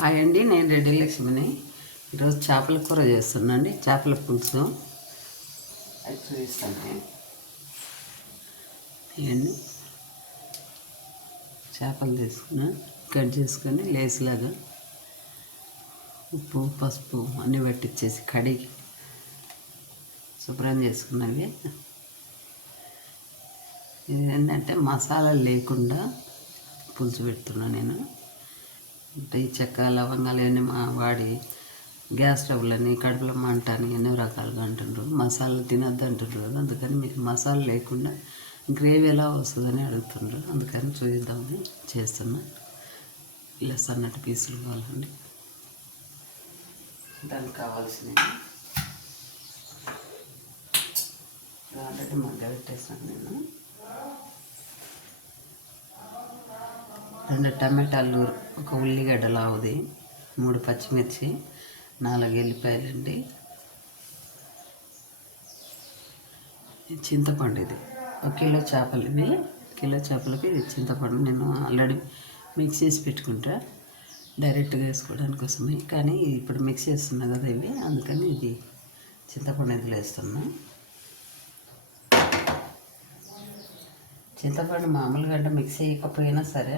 Hi అండి, నేను రెడ్డి లక్ష్మిని. ఈరోజు చేపల కూర చేస్తున్నాండి. చేపల పులుసు అది చూపిస్తాను. ఇవన్నీ చేపలు తీసుకున్నా, కట్ చేసుకొని లేసులాగా ఉప్పు పసుపు అన్నీ పట్టించేసి కడిగి శుభ్రం చేసుకున్నవి. ఇది ఏంటంటే మసాలాలు లేకుండా పులుసు పెడుతున్నాను నేను. అంటే ఈ చెక్క లవంగాలు అన్నీ వాడి గ్యాస్ ట్రబుల్ కడుపులో మంట అని ఎన్నో రకాలుగా అంటుండ్రు. మసాలాలు తినద్దు అంటుండ్రు కదా, అందుకని మీకు మసాలా లేకుండా గ్రేవీ ఎలా వస్తుందని అడుగుతుండ్రు. అందుకని చూద్దామని చేస్తున్నా. ఇలా సన్నటి పీసులు కావాలండి. దానికి కావాల్సినవి ఆల్రెడీ మగ్గ పెట్టేసాను నేను. 2 టమాటాలు, 1 ఉల్లిగడ్డ లావుది, 3 పచ్చిమిర్చి, 4 ఎల్లిపాయలండి. చింతపండు, ఇది 1 కిలో చేపలు. ఇవి కిలో చేపలకి చింతపండు నేను ఆల్రెడీ మిక్స్ చేసి పెట్టుకుంటా, డైరెక్ట్గా వేసుకోవడానికి కోసమే. కానీ ఇప్పుడు మిక్స్ చేస్తున్నా కదా ఇవి, అందుకని ఇది చింతపండు ఇందులో వేస్తున్నా. చింతపండు మామూలుగా అంటే మిక్స్ చేయకపోయినా సరే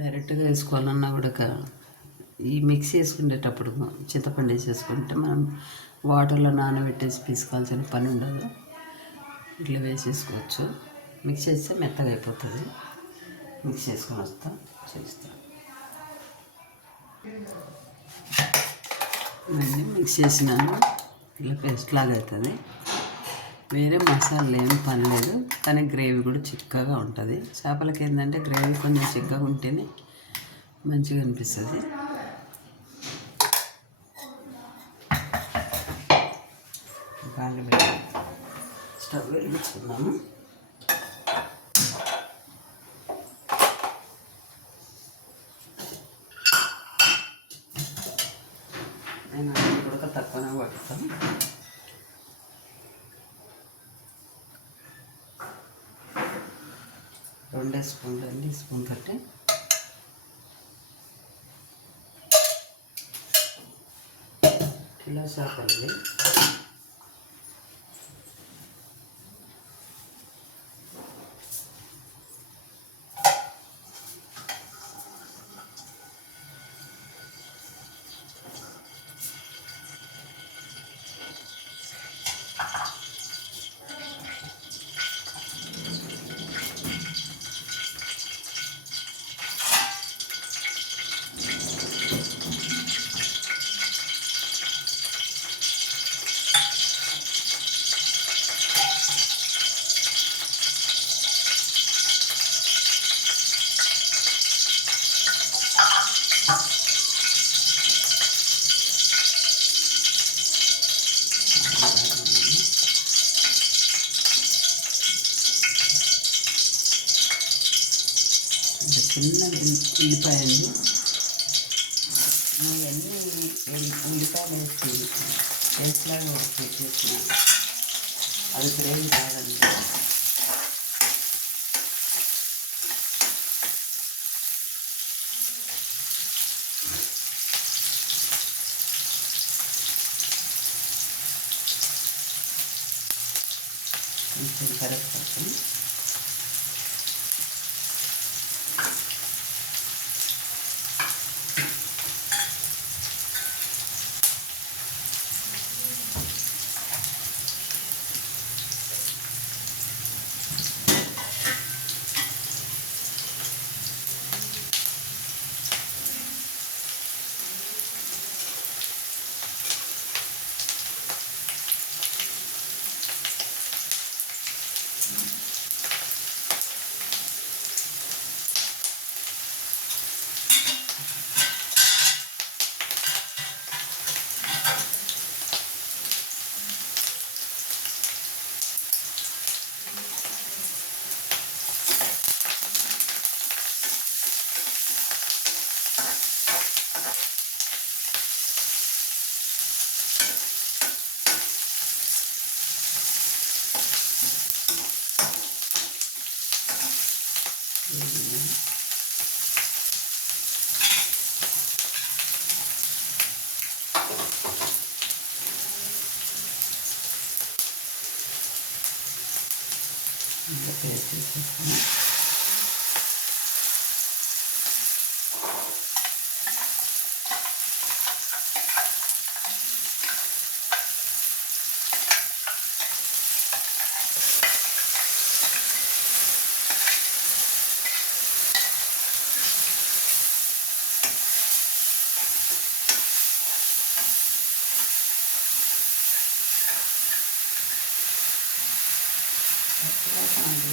డైరెక్ట్గా వేసుకోవాలన్నా కూడా ఈ మిక్స్ చేసుకునేటప్పుడు చింతపండు వేసేసుకుంటే మనం వాటర్లో నానబెట్టేసి పీసుకోవాల్సిన పని ఉండదు. ఇట్లా వేసేసుకోవచ్చు. మిక్స్ చేస్తే మెత్తగా అయిపోతుంది. మిక్స్ చేసుకొని చేస్తాను. ఇవన్నీ మిక్స్ చేసినాను. ఇట్లా పేస్ట్ లాగా అవుతుంది. వేరే మసాలాలు ఏం పని లేదు, కానీ గ్రేవీ కూడా చిక్కగా ఉంటుంది. చేపలకి ఏంటంటే గ్రేవీ కొంచెం చిక్కగా ఉంటేనే మంచిగా అనిపిస్తుంది. స్టవ్ వెలిగించుకున్నాము. నేను అన్నీ కూడా తక్కువనే పడతాను. రెండే స్పూన్లు అండి, స్పూన్ తట్టి కిలో చేపలు. చిన్న ఉల్లిపాయలు, ఇవన్నీ ఉల్లిపాయలు వేసి పేస్ట్లాగా పెట్టేసినాను. అది గ్రేవీ కాదండి. కొంచెం కరెక్ట్. పేస్ట్ వేసేస్తాను.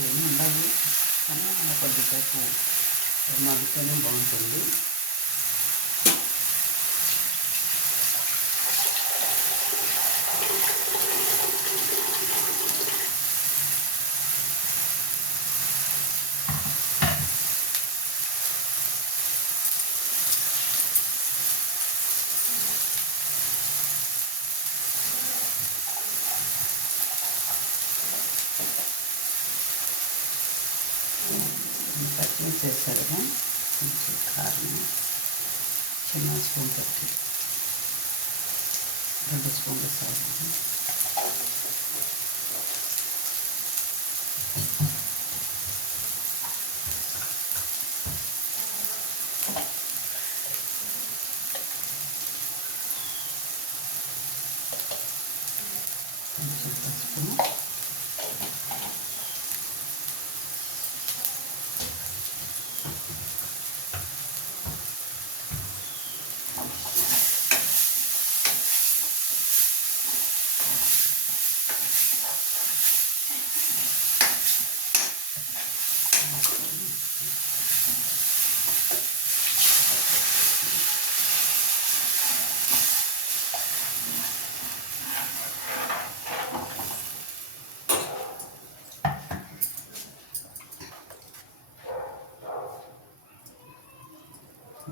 ఏమి ఉండాలి కానీ అలా కొద్దిసేపు మగ్గితేనే బాగుంటుంది. పచ్చిమిర్చి వేసారుగా కొంచెం కారం, చిన్న స్పూన్ పెట్టి 2 స్పూన్లు సాల్ట్, కొంచెం పసుపు,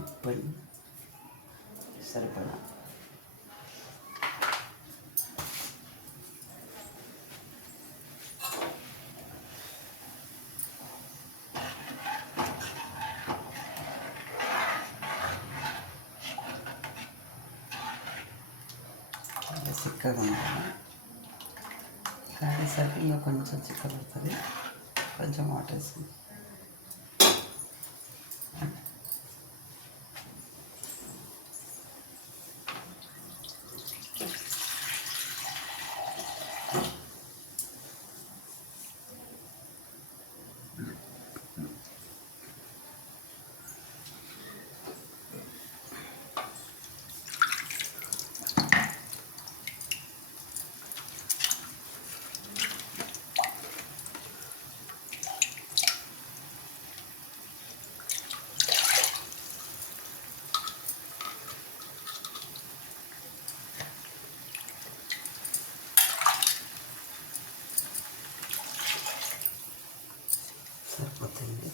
ఉప్పు సరిపడా, చిక్కగా ఉండాలి. కాసేసరికి ఇంకా కొంచెం చిక్కబడుతుంది. కొంచెం వాటర్ వేసి సరిపోతుంది.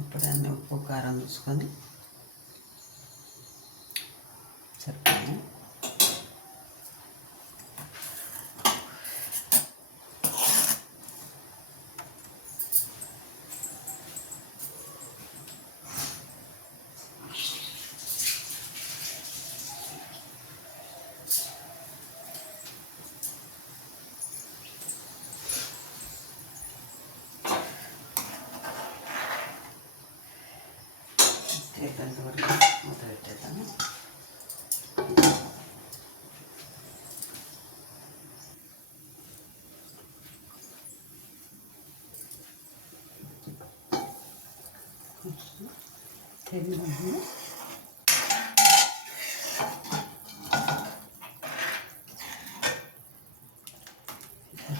ఇప్పుడు అన్నీ ఉప్పు కారం చూసుకొని సరిపోయింది. ఎంతవరకు మూత పెట్టేద్దాము.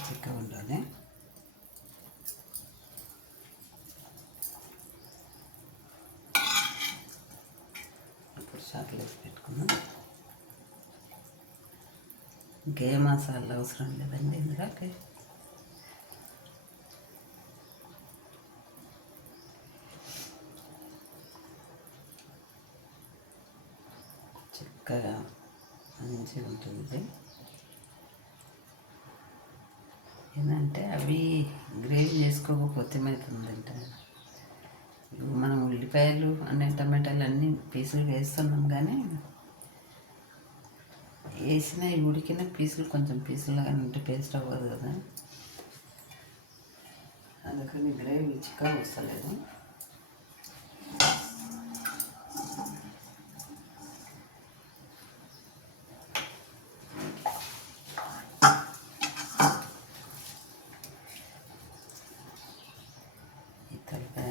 చిక్కగా ఉండాలి. షార్ట్లు వేసి పెట్టుకున్నాం. ఇంకే మసాలా అవసరం లేదండి ఇందులోకి. చక్కగా మంచిగా ఉంటుంది. ఏంటంటే అవి గ్రేవీ చేసుకోకపోతే ఏమవుతుందంటే మనం ఉల్లిపాయలు టమాటాలు అన్నీ పీసులు వేస్తున్నాం, కానీ వేసిన ఉడికిన పీసులు కొంచెం పీసులుగా ఉంటే పేస్ట్ అవ్వదు కదా, అందుకని గ్రేవీ చిక్కగా వస్తలేదు. ఈ తలకాయ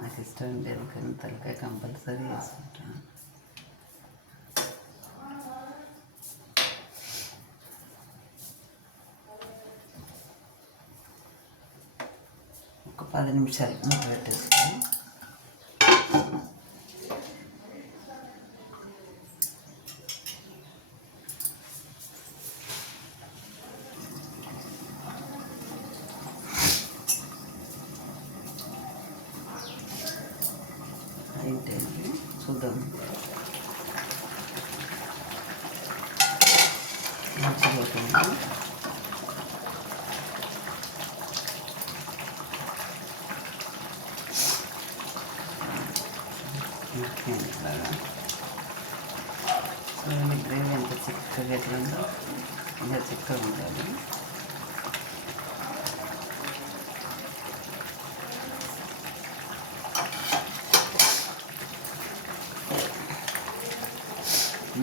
నాకు ఇష్టం లేదు, కానీ తలకాయ కంపల్సరీ వేసుకుంటాను. ఒక 10 నిమిషాలు మూత పెట్టేసుకొని ఏంటంటే చూద్దాం. మంచిగా ఇట్లాగా గ్రేవీ ఎంత చిక్కగా ఎట్లా ఉందో ఇంకా చిక్కగా ఉండాలి.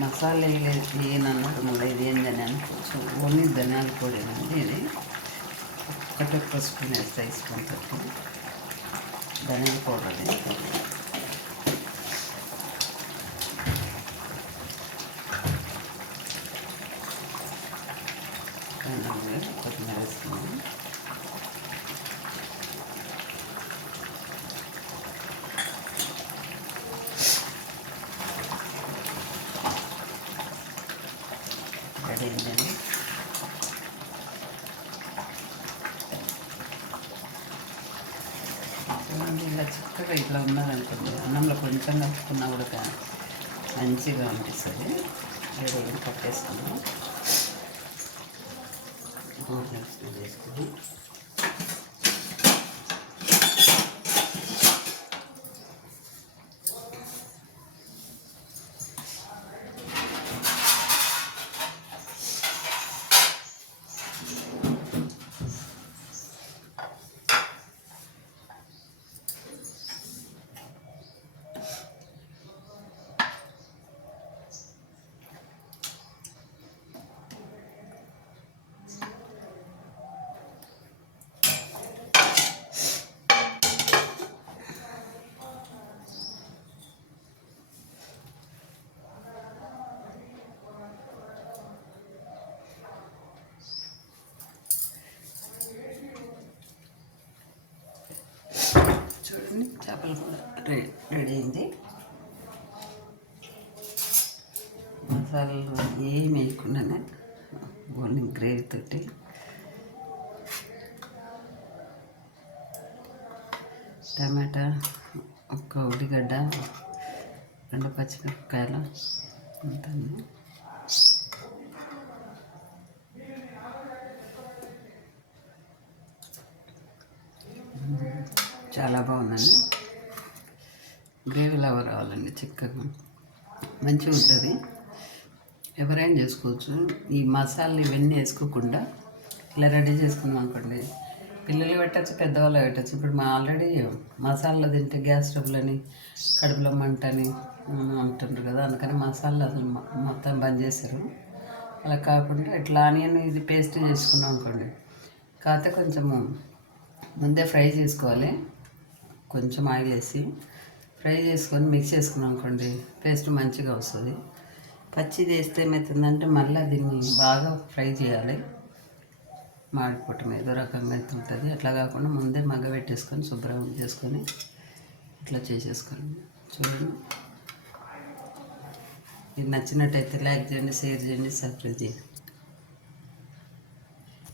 మసాలా ఏనన్నారు మళ్ళీ ఇది ఏందని అనుకోవచ్చు. ఓన్లీ ధనియాల పొడేనండి ఇది. ఒక్క స్పూన్ వేస్తే స్పూన్ తక్కువ ధనియాల పౌడర్ కొత్తిమీర వేసుకున్నాను. రెడీ అయిందండి. చూడండి, ఇలా చిక్కగా ఇట్లా ఉన్నదనుకోండి, అన్నంలో కొంచెం కలుపుకున్నా కూడా మంచిగా అనిపిస్తుంది. రెడీ కట్టేసుకున్నాం. వేసుకుని చూడండి, చేపలు కూడా రెడీ అయింది. మసాలాలు ఏమి వేయకుండానే ఓన్లీ గ్రేవీ తోటి టమాటా, ఒక్క ఉల్లిగడ్డ, 2 పచ్చిమిరపకాయలు ఉంటుంది. చాలా బాగుందండి. గ్రేవీ లాగా రావాలండి, చిక్కగా మంచిగా ఉంటుంది. ఎవరైనా చేసుకోవచ్చు. ఈ మసాలాలు ఇవన్నీ వేసుకోకుండా ఇలా రెడీ చేసుకున్నాం అనుకోండి, పిల్లలు పెట్టచ్చు, పెద్దవాళ్ళు పెట్టచ్చు. ఇప్పుడు మా ఆల్రెడీ మసాలా తింటే గ్యాస్ ట్రబుల్ కడుపులో మంటని అంటుండ్రు కదా, అందుకని మసాలా అసలు మొత్తం బంద్ చేశారు. అలా కాకుండా ఇట్లా ఆనియన్ ఇది పేస్ట్ చేసుకున్నాం అనుకోండి, కాకపోతే కొంచెము ముందే ఫ్రై చేసుకోవాలి. కొంచెం ఆయిల్ వేసి ఫ్రై చేసుకొని మిక్స్ చేసుకున్నాం అనుకోండి, పేస్ట్ మంచిగా వస్తుంది. పచ్చిది వేస్తే ఏమవుతుందంటే మళ్ళీ దీన్ని బాగా ఫ్రై చేయాలి, మాడిపోవటం ఏదో రకంగా ఉంటుంది. అట్లా కాకుండా ముందే మగ్గబెట్టేసుకొని శుభ్రం చేసుకొని ఇట్లా చేసేసుకోండి. చూడండి, ఇది నచ్చినట్టయితే లైక్ చేయండి, షేర్ చేయండి, సబ్స్క్రైబ్ చేయండి.